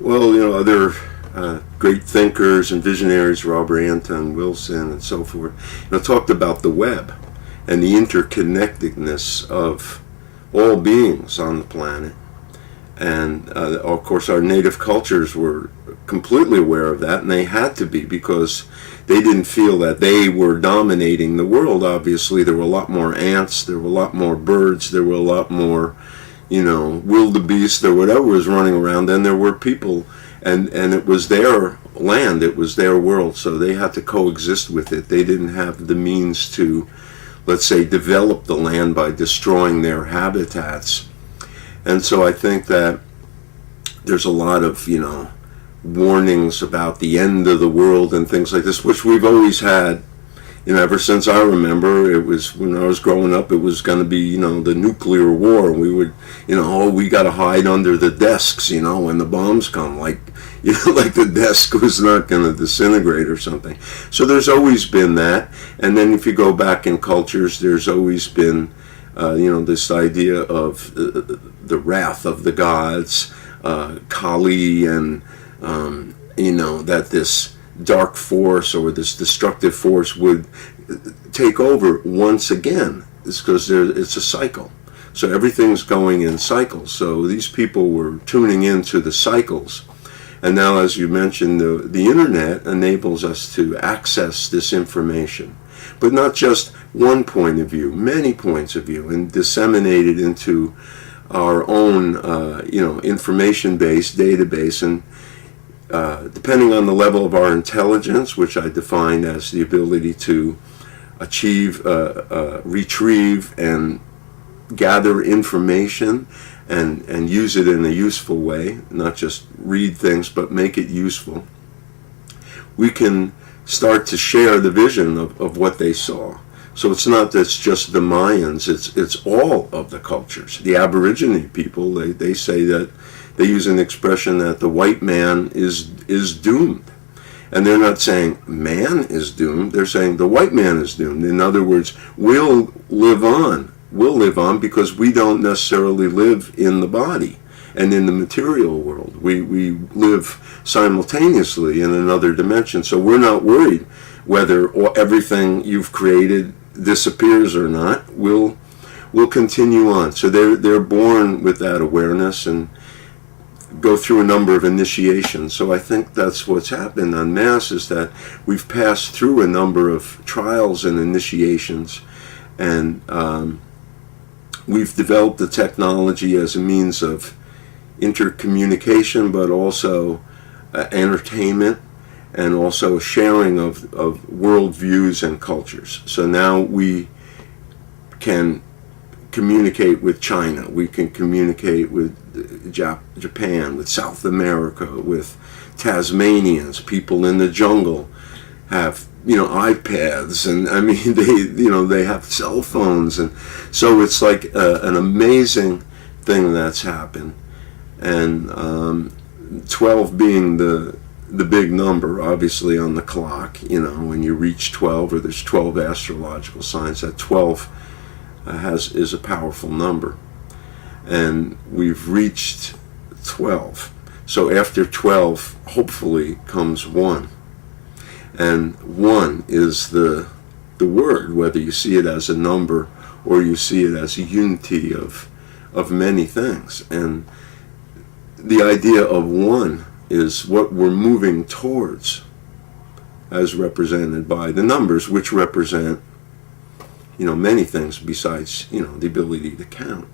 Well, other great thinkers and visionaries, Robert Anton Wilson and so forth, talked about the web and the interconnectedness of all beings on the planet. And of course, our native cultures were completely aware of that, and they had to be, because they didn't feel that they were dominating the world. Obviously, there were a lot more ants, there were a lot more birds, there were a lot more, wildebeest or whatever was running around than there were people. And it was their land, it was their world, so they had to coexist with it. They didn't have the means to, let's say, develop the land by destroying their habitats. And so I think that there's a lot of, warnings about the end of the world and things like this, which we've always had, ever since I remember. It was, when I was growing up, it was going to be, the nuclear war. We would, we got to hide under the desks, when the bombs come, like, like the desk was not going to disintegrate or something. So there's always been that. And then if you go back in cultures, there's always been, this idea of the wrath of the gods, Kali, and, that this dark force or this destructive force would take over once again. It's because it's a cycle. So everything's going in cycles. So these people were tuning into the cycles. And now, as you mentioned, the internet enables us to access this information. But not just one point of view, many points of view, and disseminate it into our own, information-based database. And depending on the level of our intelligence, which I define as the ability to achieve, retrieve, and gather information and use it in a useful way, not just read things, but make it useful, we can start to share the vision of what they saw. So it's not that it's just the Mayans, it's all of the cultures. The Aborigine people, they say that, they use an expression that the white man is doomed. And they're not saying man is doomed, they're saying the white man is doomed. In other words, we'll live on because we don't necessarily live in the body and in the material world. We live simultaneously in another dimension. So we're not worried whether everything you've created disappears or not. We'll continue on. So they're born with that awareness and go through a number of initiations. So I think that's what's happened en masse, is that we've passed through a number of trials and initiations, and we've developed the technology as a means of intercommunication, but also entertainment, and also sharing of worldviews and cultures. So now we can communicate with China, we can communicate with Japan, with South America, with Tasmanians. People in the jungle have, iPads, and I mean, they have cell phones, and so it's like an amazing thing that's happened. And 12 being the big number, obviously, on the clock. When you reach 12, or there's 12 astrological signs, that 12 is a powerful number, and we've reached 12. So after 12, hopefully, comes 1, and 1 is the word, whether you see it as a number or you see it as a unity of many things. And the idea of 1 is what we're moving towards, as represented by the numbers, which represent many things besides, the ability to count.